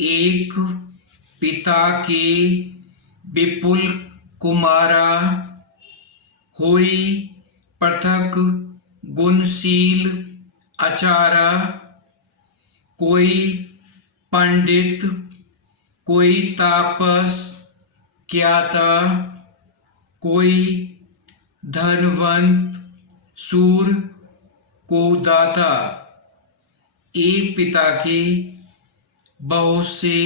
एक पिता के विपुल कुमारा, होई पृथक गुणशील आचारा। कोई पंडित कोई तापस ज्ञाता, कोई धनवंत सूर को दाता। एक पिता के बहुत से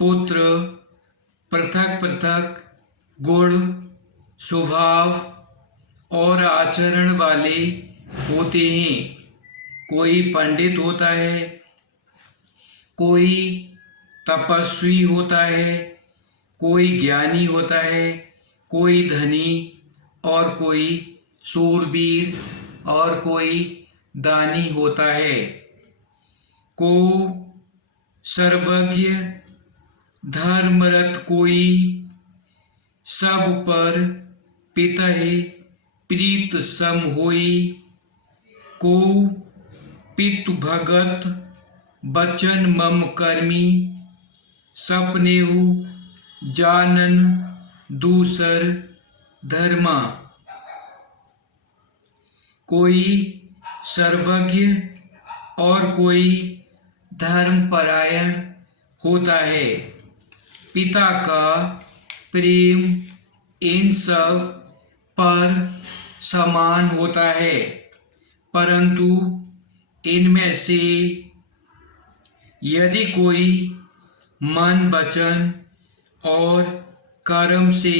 पुत्र पृथक पृथक गुण, स्वभाव और आचरण वाले होते हैं। कोई पंडित होता है, कोई तपस्वी होता है, कोई ज्ञानी होता है, कोई धनी और कोई शूरवीर और कोई दानी होता है। को सर्वज्ञ धर्मरत कोई, सब पर पितः प्रीत सम होई। को पितु भगत बचन मम कर्मी, सपनेहु जानन दूसर धर्मा। कोई सर्वज्ञ और कोई धर्मपरायण होता है। पिता का प्रेम इन सब पर समान होता है, परंतु इनमें से यदि कोई मन वचन और कर्म से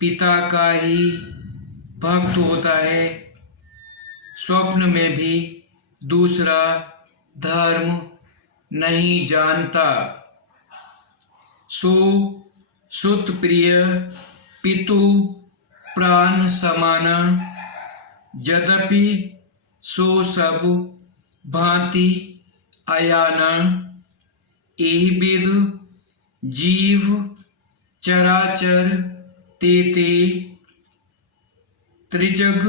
पिता का ही भक्त होता है, स्वप्न में भी दूसरा धर्म नहीं जानता, सो सुत प्रिय पितु प्राण समाना। यद्यपि सो सब भांति अयाना, एहि विद जीव चराचर तेते। त्रिजग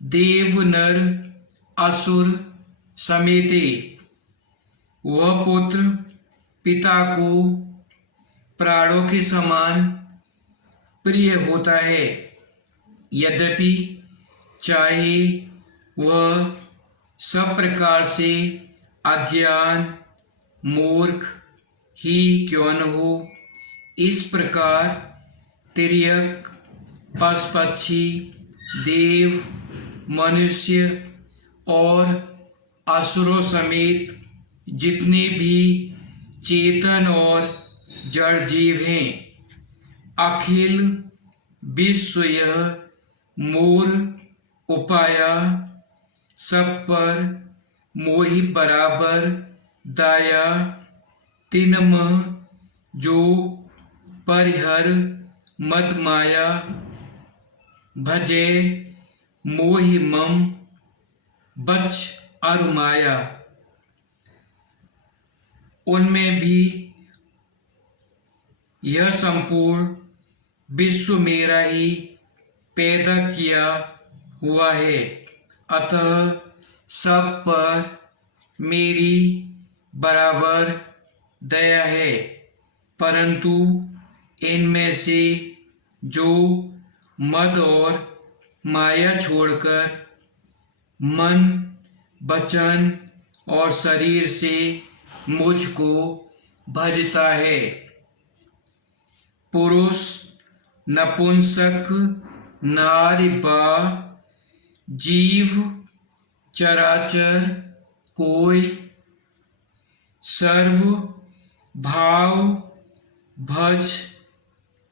देव नर असुर समेते। वह पुत्र पिता को प्राणों के समान प्रिय होता है, यद्यपि चाहे वह सब प्रकार से अज्ञान मूर्ख ही क्यों न हो। इस प्रकार तिर्यक पशु पक्षी देव मनुष्य और असुरों समेत जितने भी चेतन और जड़ जीव हैं, अखिल विश्व यह मोर उपाया। सब पर मोहि बराबर दाया। तिनमह जो परिहर मद माया, भजे मोहि मम बच अरुमाया। उनमें भी यह संपूर्ण विश्व मेरा ही पैदा किया हुआ है, अतः सब पर मेरी बराबर दया है। परंतु इनमें से जो मद और माया छोड़कर मन वचन और शरीर से मुझको भजता है, पुरुष नपुंसक नारी बा जीव चराचर कोई, सर्व भाव भज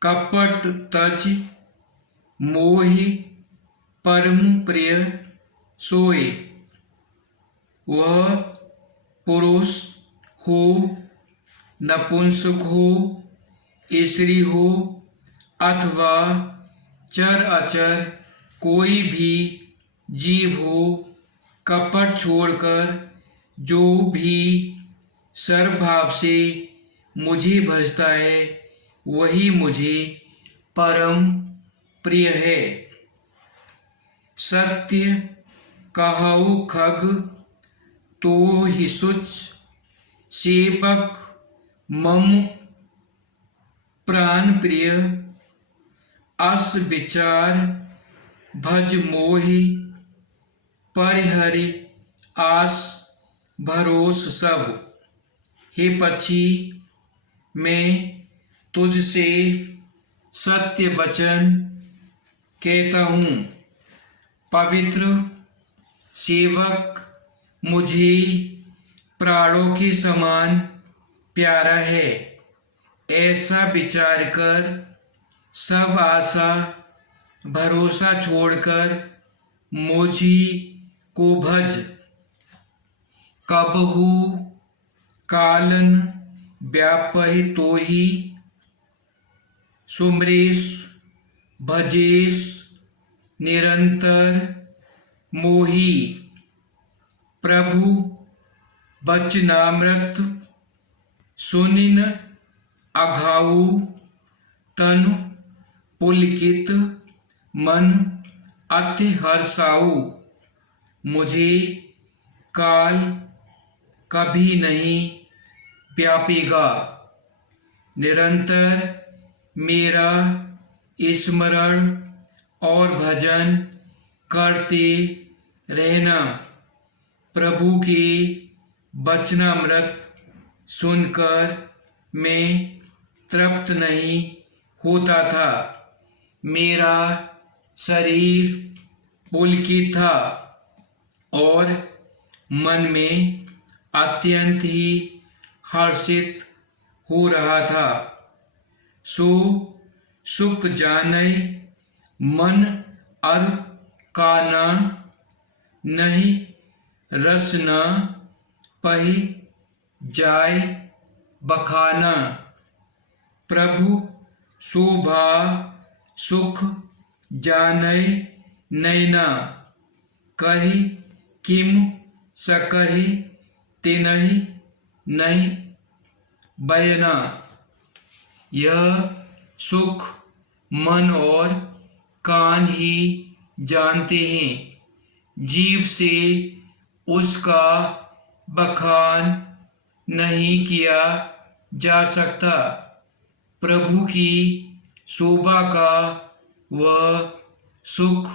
कपट तज मोहि परम प्रिय सोए। वह पुरुष हो, नपुंसक हो, स्त्री हो अथवा चर अचर कोई भी जीव हो, कपट छोड़कर जो भी सर्वभाव से मुझे भजता है, वही मुझे परम प्रिय है। सत्य कहु खग तो ही सुच, सेवक मम प्राण प्रिय, अस विचार भज मोहि, परिहरि आस भरोस सब। हे पक्षी, मैं तुझसे सत्य वचन कहता हूँ। पवित्र सेवक मुझे प्राणों के समान प्यारा है। ऐसा विचार कर सब आशा भरोसा छोड़कर मुझी को भज। कबहु कालन व्यापहि तोहि, सुमरेश भजेश निरंतर मोहि। प्रभु वचनामृत सुनिन अघाऊ, तन पुलकित मन अति हर्षाऊ। मुझे काल कभी नहीं व्यापेगा, निरंतर मेरा स्मरण और भजन करते रहना। प्रभु के वचनामृत सुनकर मैं तृप्त नहीं होता था। मेरा शरीर पुलकित था और मन में अत्यंत ही हर्षित हो रहा था। सो सुख जानै मन अर काना, नहीं रस न पहि जाय बखाना। प्रभु शोभा सुख जानै नैना, कहि किम सकहि तिन्हि नहीं बयना। यह सुख मन और कान ही जानते हैं, जीव से उसका बखान नहीं किया जा सकता। प्रभु की शोभा का वह सुख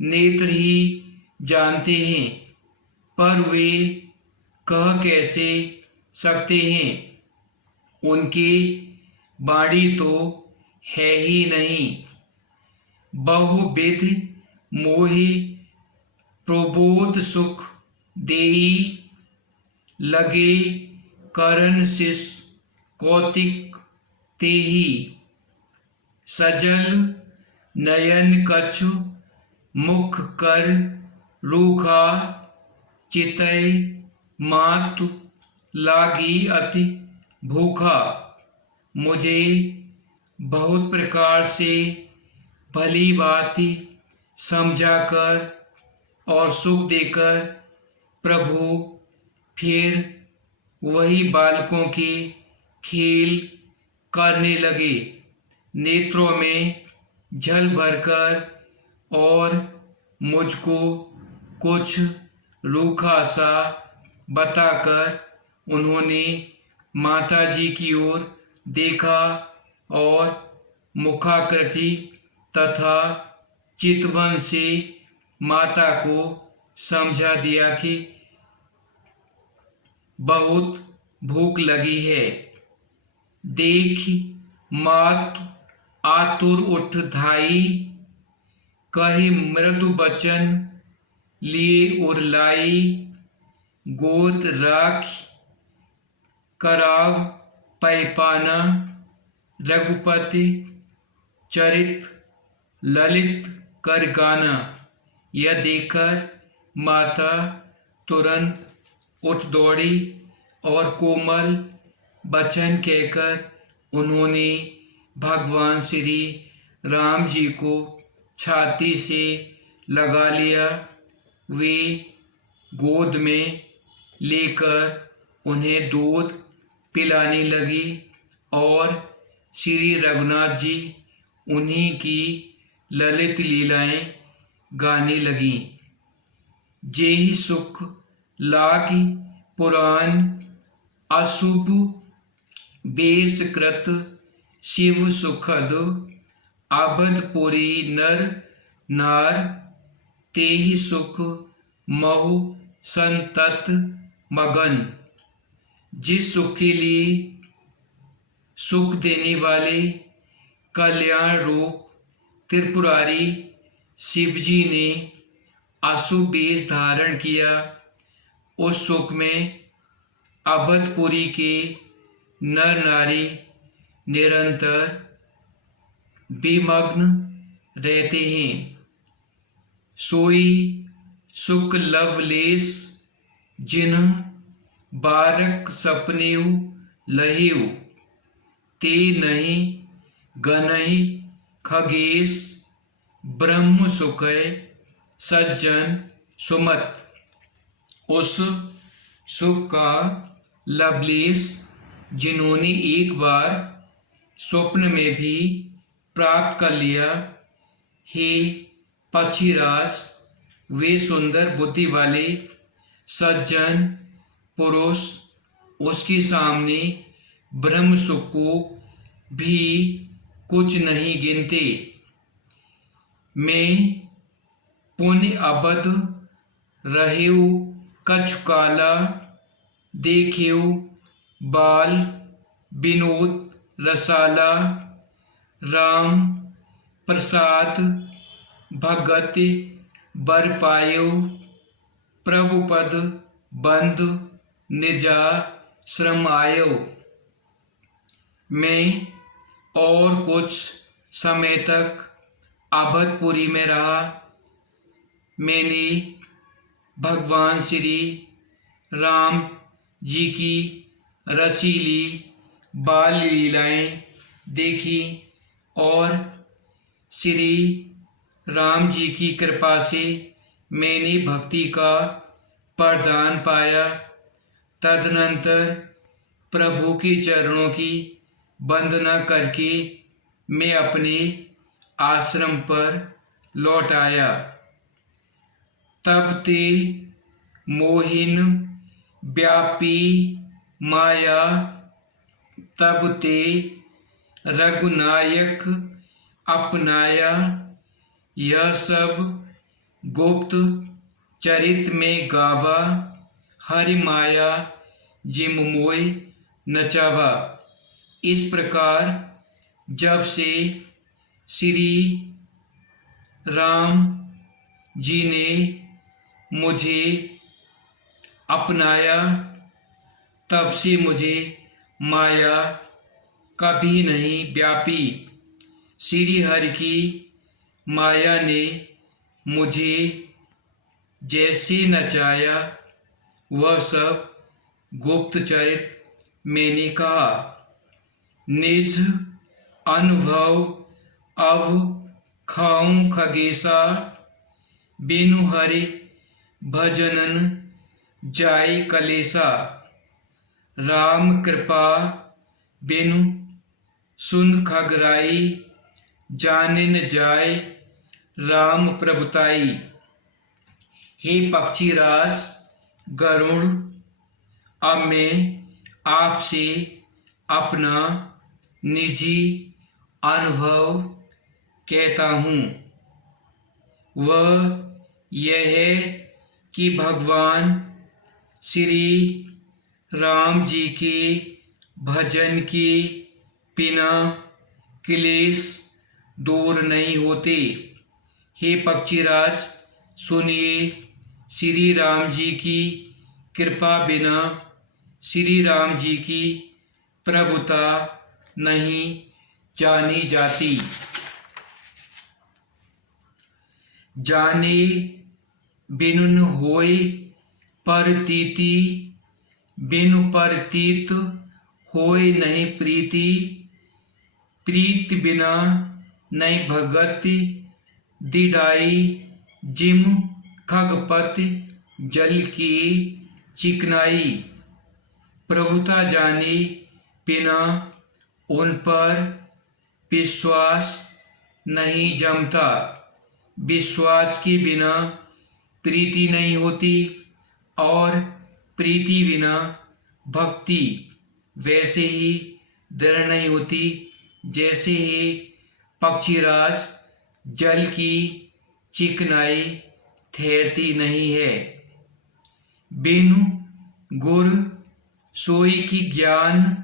नेत्र ही जानते हैं, पर वे कह कैसे सकते हैं? उनकी वाणी तो है ही नहीं। बहुविध मोहि प्रबोध सुख देई, लगे करन शिष कौतिक तेहि। सजल नयन कछु मुख कर रूखा, चितै मातु लागी अति भूखा। मुझे बहुत प्रकार से भली भांति समझाकर और सुख देकर प्रभु फिर वही बालकों के खेल करने लगे, नेत्रों में जल भरकर और मुझको कुछ रूखा सा बताकर उन्होंने माताजी की ओर देखा और मुखाकृति तथा चितवन से माता को समझा दिया कि बहुत भूख लगी है। देख मात आतुर उठ धाई, कही मृदु बचन लिए उरलाई। गोद राख कराव पैपाना, रघुपति चरित ललित कर गाना। यह देखकर माता तुरंत उठ दौड़ी और कोमल वचन कहकर उन्होंने भगवान श्री राम जी को छाती से लगा लिया। वे गोद में लेकर उन्हें दूध पिलाने लगी और श्री रघुनाथ जी उन्हीं की ललित लीलाएं गाने लगीं। जेहि सुख लागी पुराण अशुभ बेस कृत शिव सुखद, आबदपुरी नर नार, तेहि सुख महु संतत मगन। जिस सुख के लिए सुख देने वाले कल्याण रूप त्रिपुरारी शिवजी ने अशुभ वेश धारण किया, उस सुख में अवधपुरी के नर नारी निरंतर बेमग्न रहते हैं। सोई सुख लवलेस जिन्ह बारक सपनेऊ लहेऊ, ते नहीं गनहि खगेश, ब्रह्म सुखय सज्जन सुमत। उस सुख का लवलेश जिन्होंने एक बार स्वप्न में भी प्राप्त कर लिया, हे पक्षीराज, वे सुंदर बुद्धि वाले सज्जन पुरुष उसके सामने ब्रह्म सुख को भी कुछ नहीं गिनते। मैं पुण्य अबध रहेऊ कछु काला, देखेऊ बाल विनोद रसाला, राम प्रसाद भगत बर पायो, प्रभु पद बंध निजा श्रम आयो। मैं और कुछ समय तक अवधपुरी में रहा। मैंने भगवान श्री राम जी की रसीली बाल लीलाएं देखी और श्री राम जी की कृपा से मैंने भक्ति का वरदान पाया। तदनंतर प्रभु के चरणों की वंदना करके मैं अपने आश्रम पर लौट आया। तब ते मोहिन व्यापी माया, तब ते रघुनायक अपनाया, यह सब गुप्त चरित में गावा, हरि माया जिम मोय नचावा। इस प्रकार जब से श्री राम जी ने मुझे अपनाया, तब से मुझे माया कभी नहीं व्यापी। श्री हरि की माया ने मुझे जैसे नचाया, वह सब गुप्त चरित मैंने कहा। निज अनुभव अब खाऊं खगेसा, बिनु हरि भजनन जाय कलेसा। राम कृपा बिनु सुन खगराई, जाने न जाय राम प्रभुताई। हे पक्षीराज गरुड़, अब मैं आपसे अपना निजी अनुभव कहता हूँ। वह यह है कि भगवान श्री राम जी के भजन के बिना क्लेश दूर नहीं होते। हे पक्षीराज सुनिए, श्री राम जी की कृपा बिना श्री राम जी की प्रभुता नहीं जानी जाती। जाने बिनुन होय परतीति, बिनु परतीत होय नहीं प्रीति। प्रीत बिना नहीं भगति, दिडाई जिम खगपति जल की चिकनाई। प्रभुता जाने बिना उन पर विश्वास नहीं जमता। विश्वास के बिना प्रीति नहीं होती और प्रीति बिना भक्ति वैसे ही दृढ़ नहीं होती जैसे ही पक्षीराज जल की चिकनाई ठहरती नहीं है। बिनु गुर सोई की ज्ञान,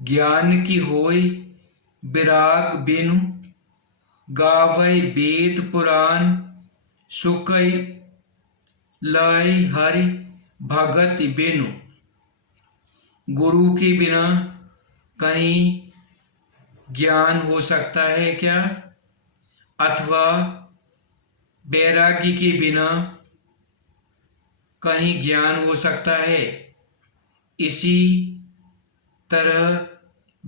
ज्ञान की होय विराग बिनु गावै वेद पुराण, सुकै लय हरि भगत बिनु। गुरु के बिना कहीं ज्ञान हो सकता है क्या? अथवा वैराग्य के बिना कहीं ज्ञान हो सकता है? इसी तरह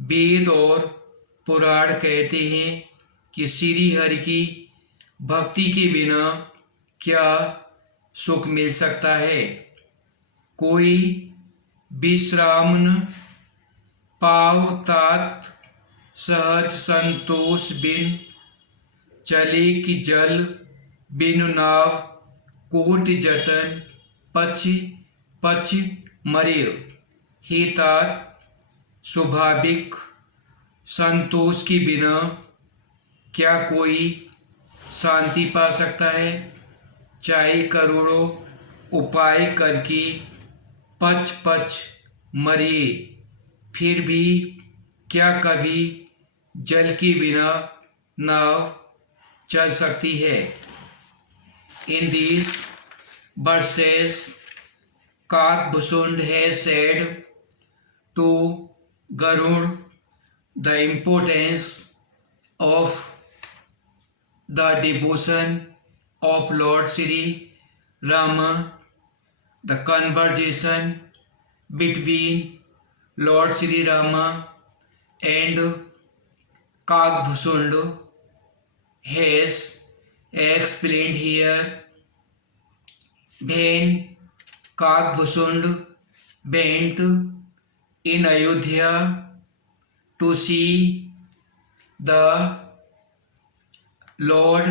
वेद और पुराण कहते हैं कि श्री हरि की भक्ति के बिना क्या सुख मिल सकता है? कोई विश्राम न पाव तात, सहज संतोष बिन चले कि जल, बिनु नाव कोट जतन पछ पछ मरे। हे तात, स्वाभाविक संतोष के बिना क्या कोई शांति पा सकता है? चाहे करोड़ों उपाय करके पच पच मरिए, फिर भी क्या कभी जल के बिना नाव चल सकती है? In these verses, Kakbhusund has said to Garud the importance of the devotion of Lord Sri Rama, the conversation between Lord Sri Rama and Kakbhusund has explained here. When Kakbhusund went in Ayodhya to see the Lord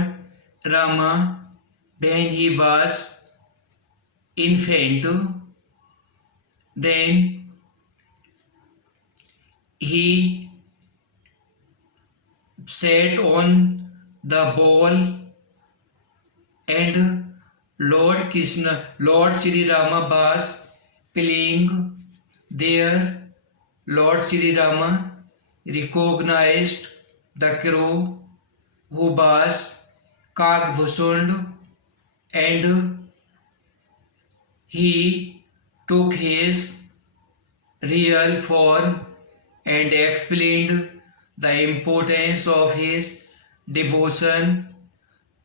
Rama when he was infant, then he sat on the ball and Lord Sri Rama was playing there. Lord Sri Rama recognized the crow who was Kakbhusund, and he took his real form and explained the importance of his devotion.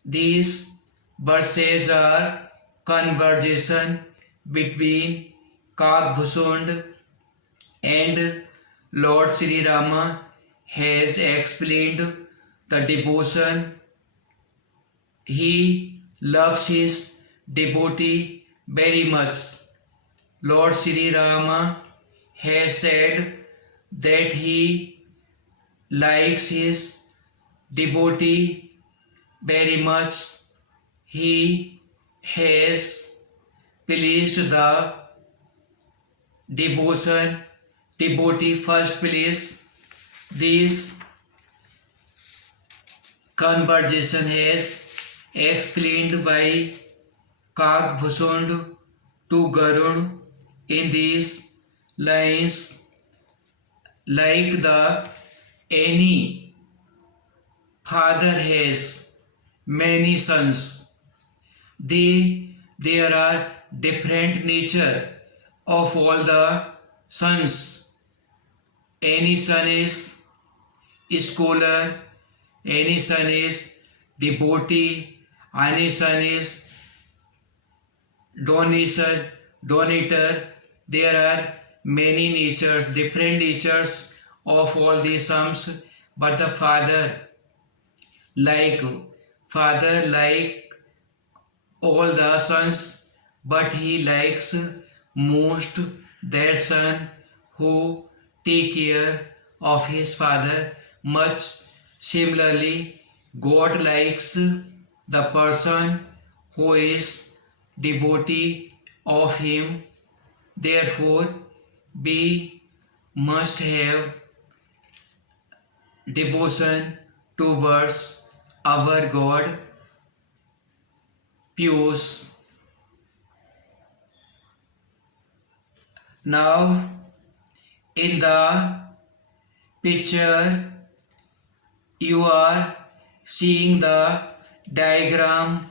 These verses are conversation between Kakbhusund and Lord Sri Rama has explained the devotion. He loves his devotee very much. Lord Sri Rama has said that he likes his devotee very much. He has placed the devotee first place. This conversation has explained by Kakbhusund to Garud in these lines. Like any father has many sons, there are different nature of all the sons. Any son is scholar, any son is devotee, any son is donator. There are many natures, different natures of all these sons, but the father like all the sons, but he likes most that son who take care of his father much. Similarly, God likes the person who is devotee of him. Therefore, We must have devotion towards our God. Pious. Now, in the picture, you are seeing the diagram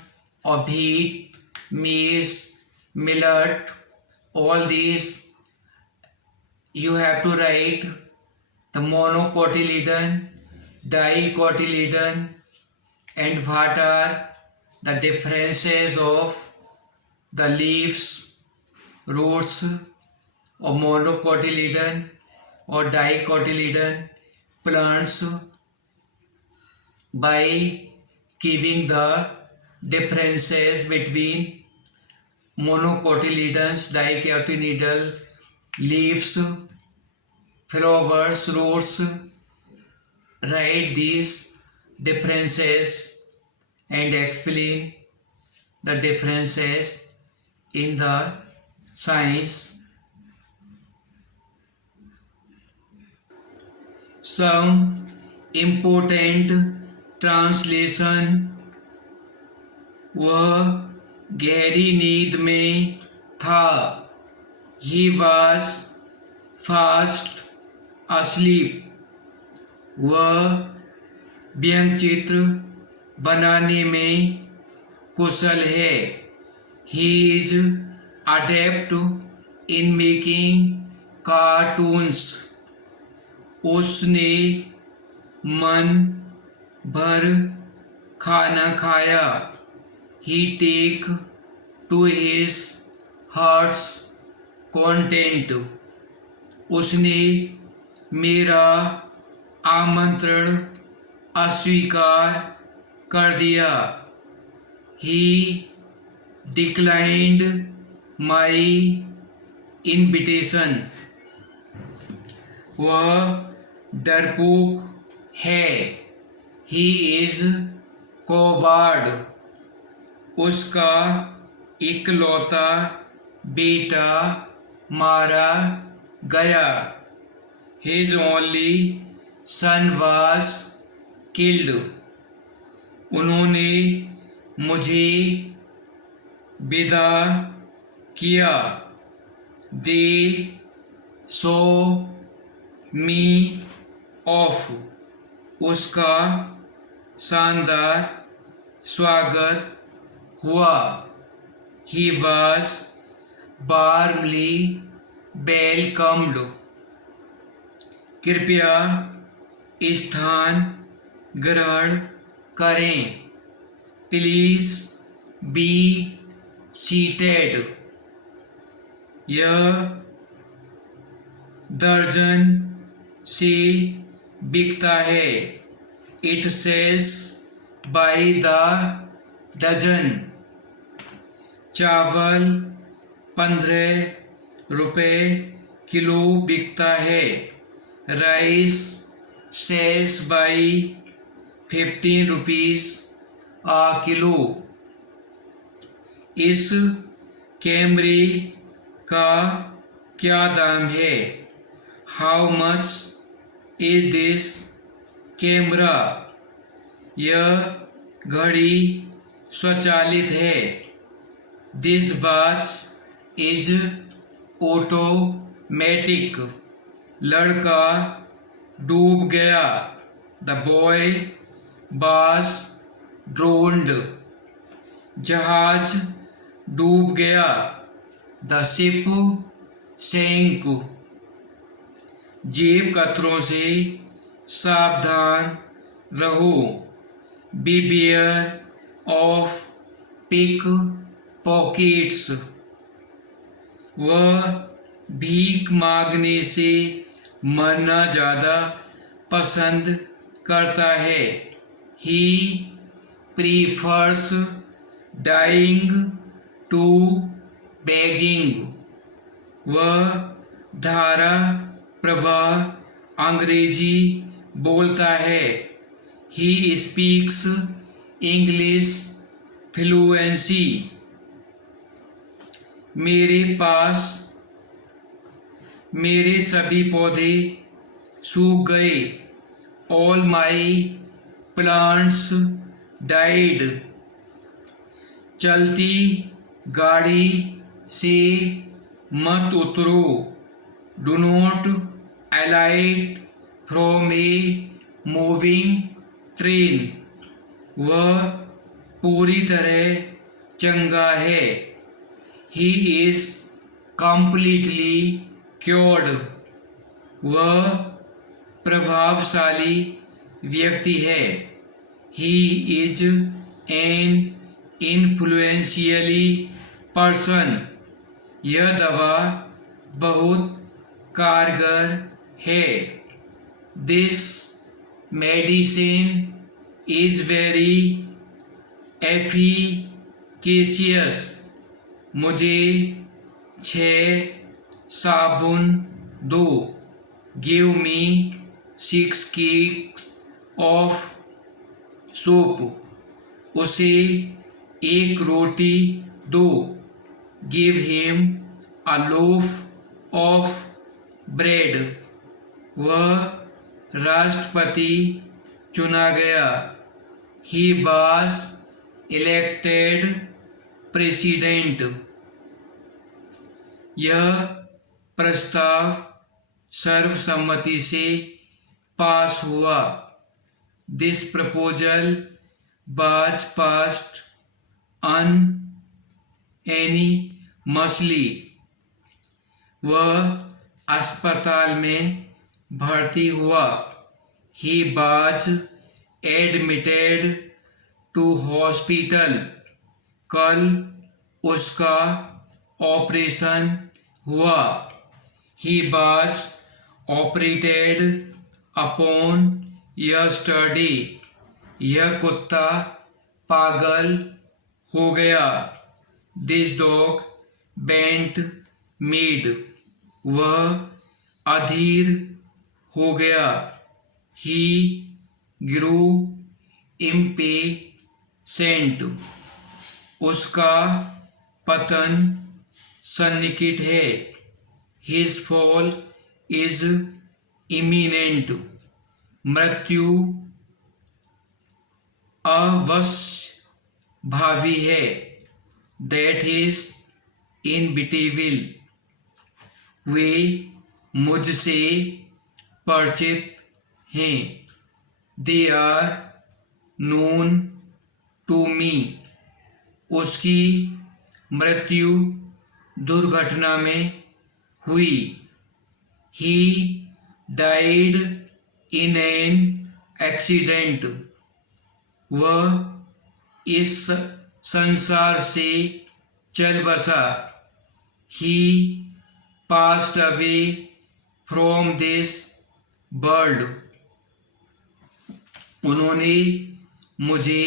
of wheat, maize, millet. All these you have to write the monocotyledon, dicotyledon, and what are the differences of the leaves, roots of monocotyledon or dicotyledon plants by giving the differences between monocotyledons, dicotyledon, leaves, flowers, roots. Write these differences and explain the differences in the science. Some important translation. वह गहरी नींद में था. He was fast asleep. वह व्यंग्य चित्र बनाने में कुशल है. He is adept in making cartoons. उसने मन भर खाना खाया. He take to his heart's content. उसने मेरा आमंत्रण अस्वीकार कर दिया. He declined my invitation. वह डरपोक है. He is coward. उसका इकलौता बेटा मारा गया. His only son was killed. उन्होंने मुझे विदा किया. They saw me off. उसका शानदार स्वागत हुआ. He was warmly welcomed. कृपया स्थान ग्रहण करें. Please be seated. यह दर्जन से बिकता है. It sells by the dozen. चावल 15 रुपए किलो बिकता है. Rice sells by 15 rupees a किलो. इस कैमरे का क्या दाम है? How much is this camera? यह घड़ी स्वचालित है. This watch is automatic. लड़का डूब गया. The boy was drowned. जहाज डूब गया. The ship sank. जेब कतरों से सावधान रहो. Beware of pick pockets. वह भीख मांगने से मरना ज़्यादा पसंद करता है. He prefers dying to begging. वह धारा प्रवाह अंग्रेजी बोलता है. He speaks English fluency. मेरे पास मेरे सभी पौधे सूख गए। All my plants died. चलती गाड़ी से मत उतरो। Do not alight from a moving train. वह पूरी तरह चंगा है। He is completely cured. वह प्रभावशाली व्यक्ति है। He is an influentially person. यह दवा बहुत कारगर है। This medicine is very efficacious. मुझे 6 साबुन दो। Give me 6 cakes of soap. उसे 1 रोटी दो। Give him a loaf of bread. वह राष्ट्रपति चुना गया। He was elected president. यह प्रस्ताव सर्वसम्मति से पास हुआ। This proposal was passed unanimously. वह अस्पताल में भर्ती हुआ। He was admitted to hospital. कल उसका ऑपरेशन हुआ। He was operated upon yesterday. यह कुत्ता पागल हो गया। This dog went mad. वह अधीर हो गया। He grew impatient. उसका पतन सन्निकट है। His fall is imminent. मृत्यु अवश्य भावी है। That is inevitable. वे मुझसे परिचित हैं। They are known to me. उसकी मृत्यु दुर्घटना में हुई। He died in an accident. वह इस संसार से चल बसा। He passed away from this world. उन्होंने मुझे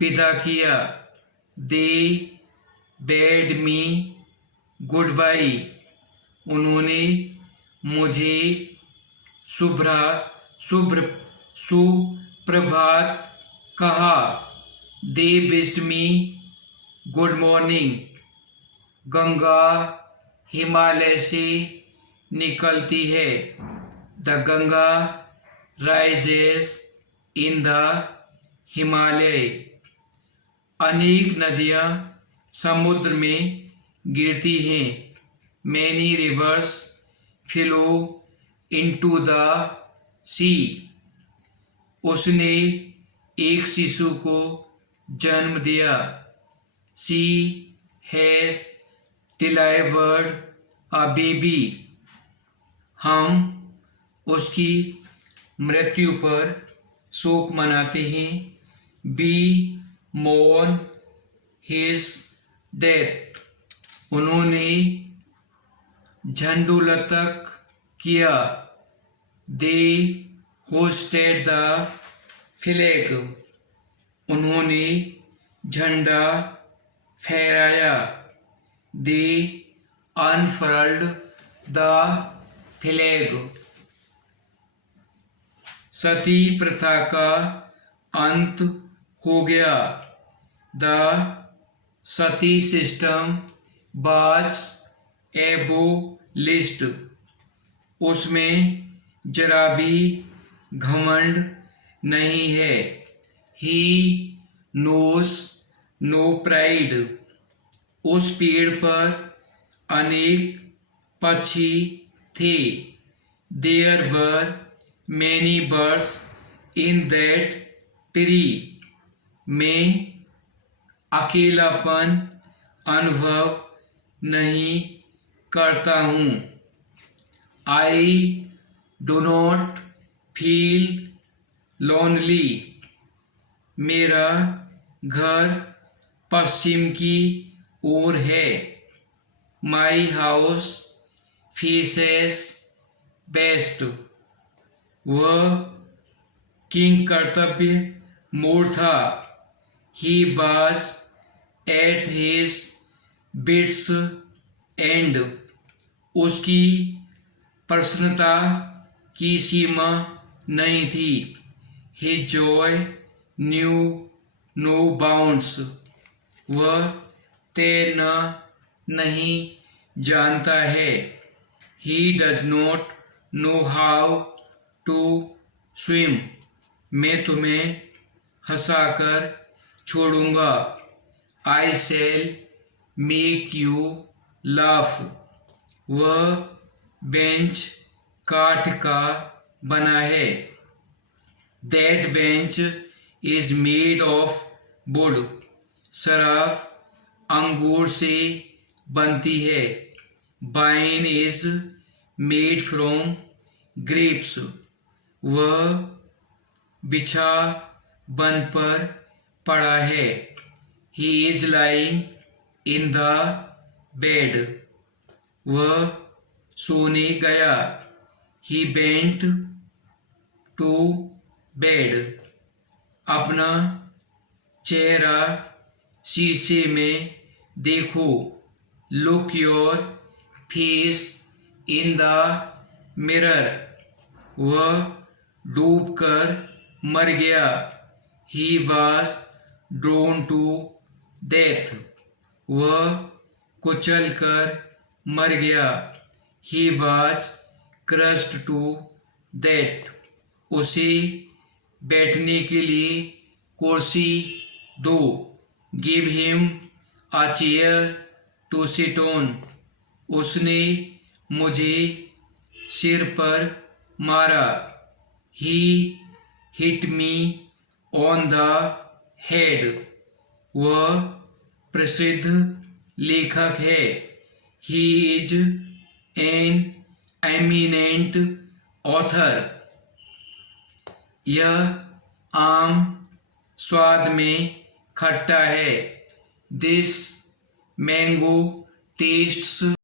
विदा किया। They bade me goodbye. उन्होंने मुझे सुप्रभात कहा। They wished me good morning. Ganga Himalaya से निकलती है। The Ganga rises in the Himalaya. अनेक नदियाँ समुद्र में गिरती हैं। Many rivers flow into the सी। उसने एक शिशु को जन्म दिया। She has delivered a baby. हम उसकी मृत्यु पर शोक मनाते हैं। B मोर्न his death. उन्होंने झंडोलतक किया। दे होस्टेड द फ्लैग। उन्होंने झंडा फहराया। दे अनफर्ल्ड द फ्लैग। सती प्रथा का अंत हो गया। The sati system was abolished. उसमें जरा भी घमंड नहीं है। He knows no pride. उस पेड़ पर अनेक पक्षी थे। There were many birds in that tree. मैं अकेलापन अनुभव नहीं करता हूँ। I do not feel lonely. मेरा घर पश्चिम की ओर है। My house faces west. वह किंग कर्तव्य मोड़ था। He was at his wits end. उसकी प्रसन्नता की सीमा नहीं थी। His joy knew no bounds. वह तैरना नहीं जानता है। He does not know how to swim. मैं तुम्हें हंसाकर छोड़ूंगा। I shall make you laugh. वह बेंच काठ का बना है। That bench is made of wood. शराब अंगूर से बनती है। Wine is made from grapes. वह बिछा बन पर पड़ा है। He is lying in the bed. वह सोने गया। He went to bed. अपना चेहरा शीशे में देखो। Look your face in the mirror. वह डूबकर मर गया। He was drowned to death. वह कुचल कर मर गया। He was crushed to death. उसे बैठने के लिए कुर्सी दो। Give him a chair to sit on. उसने मुझे सिर पर मारा। He hit me on the head. वह प्रसिद्ध लेखक है। He is an eminent author. यह आम स्वाद में खट्टा है। This mango tests